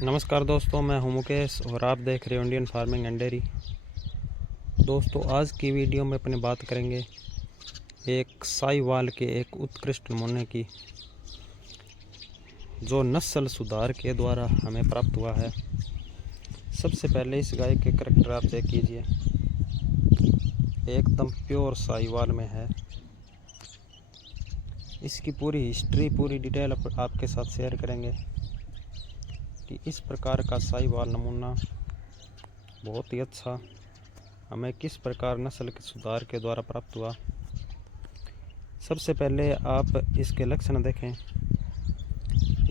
नमस्कार दोस्तों, मैं हूं मुकेश और आप देख रहे हो इंडियन फार्मिंग एंड डेयरी। दोस्तों, आज की वीडियो में अपनी बात करेंगे एक साहिवाल के एक उत्कृष्ट नमूने की, जो नस्ल सुधार के द्वारा हमें प्राप्त हुआ है। सबसे पहले इस गाय के करैक्टर आप चेक कीजिए, एकदम प्योर साहिवाल में है। इसकी पूरी हिस्ट्री, पूरी डिटेल आपके साथ शेयर करेंगे कि इस प्रकार का साहिवाल नमूना बहुत ही अच्छा हमें किस प्रकार नस्ल के सुधार के द्वारा प्राप्त हुआ। सबसे पहले आप इसके लक्षण देखें,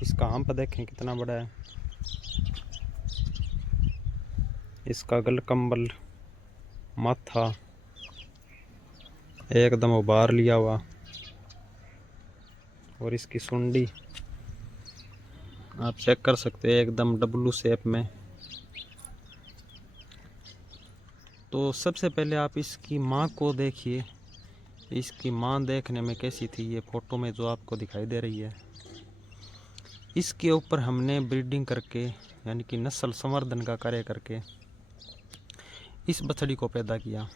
इसका हम्प देखें कितना बड़ा है, इसका गलकम्बल, माथा एकदम उभार लिया हुआ, और इसकी सुंडी आप चेक कर सकते हैं एकदम डब्लू शेप में। तो सबसे पहले आप इसकी माँ को देखिए, इसकी माँ देखने में कैसी थी, ये फोटो में जो आपको दिखाई दे रही है। इसके ऊपर हमने ब्रीडिंग करके, यानी कि नस्ल संवर्धन का कार्य करके इस बछड़ी को पैदा किया।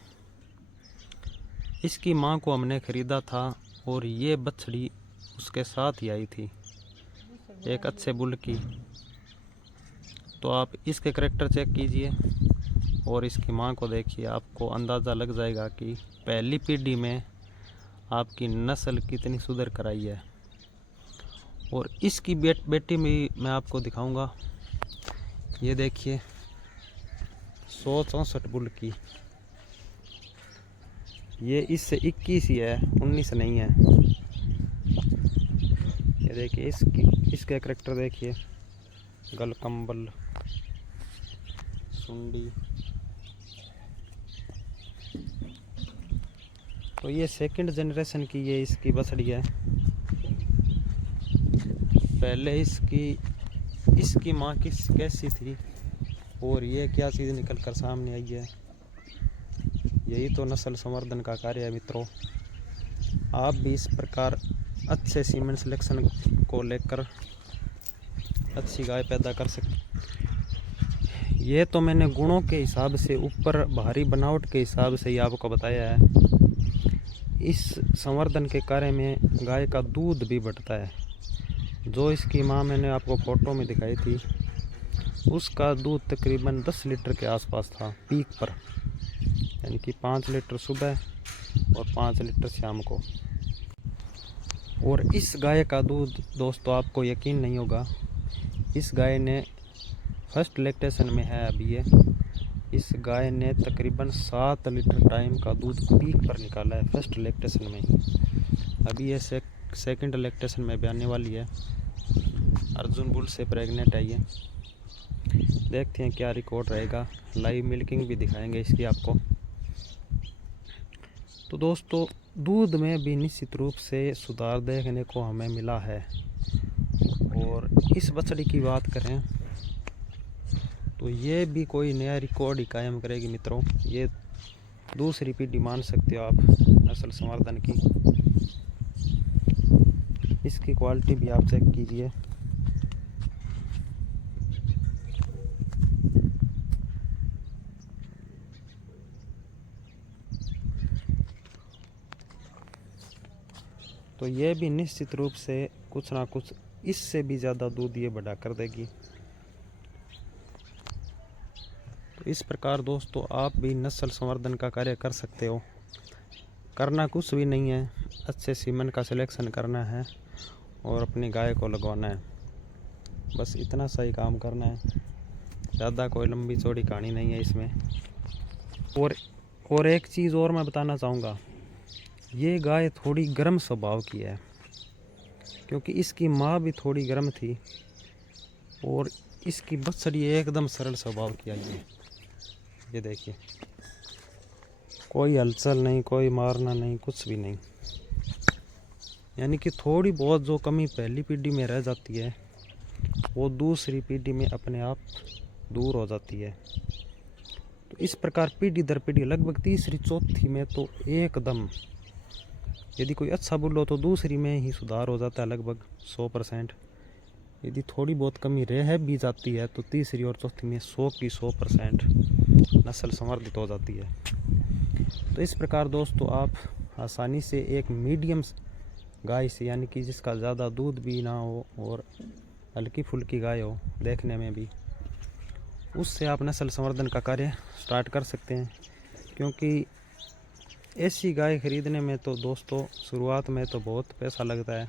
इसकी माँ को हमने खरीदा था और ये बछड़ी उसके साथ ही आई थी, एक अच्छे बुल की। तो आप इसके करैक्टर चेक कीजिए और इसकी माँ को देखिए, आपको अंदाज़ा लग जाएगा कि पहली पीढ़ी में आपकी नस्ल कितनी सुधर कर आई है। और इसकी बेटी में मैं आपको दिखाऊंगा, ये देखिए 164 बुल की, ये इससे 21 ही है, 19 नहीं है। ये देखिए इसके करैक्टर देखिए, गलकम्बल, सुंडी। तो ये सेकंड जनरेशन की ये इसकी बछड़ी है। पहले इसकी माँ कैसी थी और ये क्या चीज़ निकल कर सामने आई है, यही तो नस्ल संवर्धन का कार्य है मित्रों। आप भी इस प्रकार अच्छे सीमेंट सिलेक्शन को लेकर अच्छी गाय पैदा कर सकते। ये तो मैंने गुणों के हिसाब से, ऊपर बाहरी बनावट के हिसाब से ही आपको बताया है। इस संवर्धन के कार्य में गाय का दूध भी बढ़ता है। जो इसकी माँ मैंने आपको फोटो में दिखाई थी, उसका दूध तकरीबन 10 लीटर के आसपास था पीक पर, यानी कि 5 लीटर सुबह और 5 लीटर शाम को। और इस गाय का दूध दोस्तों आपको यकीन नहीं होगा, इस गाय ने फर्स्ट लैक्टेशन में है अभी ये, इस गाय ने तकरीबन 7 लीटर टाइम का दूध पीक पर निकाला है फर्स्ट लैक्टेशन में ही। अभी ये सेकंड लैक्टेशन में भी आने वाली है। अर्जुन बुल से प्रेग्नेंट है ये। देखते हैं क्या रिकॉर्ड रहेगा, लाइव मिल्किंग भी दिखाएंगे इसकी आपको। तो दोस्तों, दूध में भी निश्चित रूप से सुधार देखने को हमें मिला है। और इस बछड़ी की बात करें तो ये भी कोई नया रिकॉर्ड ही कायम करेगी मित्रों। ये दूसरी पीढ़ी मान सकते हो आप नस्ल संवर्धन की। इसकी क्वालिटी भी आप चेक कीजिए, तो ये भी निश्चित रूप से कुछ ना कुछ इससे भी ज़्यादा दूध ये बढ़ा कर देगी। तो इस प्रकार दोस्तों आप भी नस्ल संवर्धन का कार्य कर सकते हो। करना कुछ भी नहीं है, अच्छे सीमेंट का सिलेक्शन करना है और अपनी गाय को लगवाना है, बस इतना सा ही काम करना है। ज़्यादा कोई लंबी चौड़ी कहानी नहीं है इसमें। और एक चीज़ और मैं बताना चाहूँगा, ये गाय थोड़ी गर्म स्वभाव की है, क्योंकि इसकी माँ भी थोड़ी गर्म थी और इसकी बछड़ी एकदम सरल स्वभाव की है। ये देखिए, कोई हलचल नहीं, कोई मारना नहीं, कुछ भी नहीं। यानी कि थोड़ी बहुत जो कमी पहली पीढ़ी में रह जाती है, वो दूसरी पीढ़ी में अपने आप दूर हो जाती है। तो इस प्रकार पीढ़ी दर पीढ़ी, लगभग तीसरी चौथी में तो एकदम, यदि कोई अच्छा बुल हो तो दूसरी में ही सुधार हो जाता है लगभग 100%। यदि थोड़ी बहुत कमी रह भी जाती है तो तीसरी और चौथी में 100 की 100% नस्ल संवर्धित हो जाती है। तो इस प्रकार दोस्तों आप आसानी से एक मीडियम गाय से, यानी कि जिसका ज़्यादा दूध भी ना हो और हल्की फुल्की गाय हो देखने में भी, उससे आप नस्ल संवर्धन का कार्य स्टार्ट कर सकते हैं। क्योंकि ऐसी गाय खरीदने में तो दोस्तों शुरुआत में तो बहुत पैसा लगता है,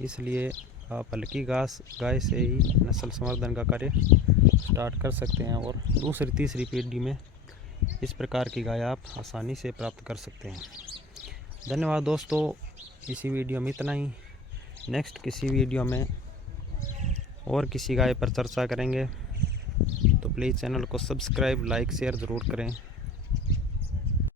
इसलिए आप हल्की गाय से ही नस्ल संवर्धन का कार्य स्टार्ट कर सकते हैं और दूसरी तीसरी पीढ़ी में इस प्रकार की गाय आप आसानी से प्राप्त कर सकते हैं। धन्यवाद दोस्तों, इसी वीडियो में इतना ही। नेक्स्ट किसी वीडियो में और किसी गाय पर चर्चा करेंगे, तो प्लीज़ चैनल को सब्सक्राइब, लाइक, शेयर ज़रूर करें।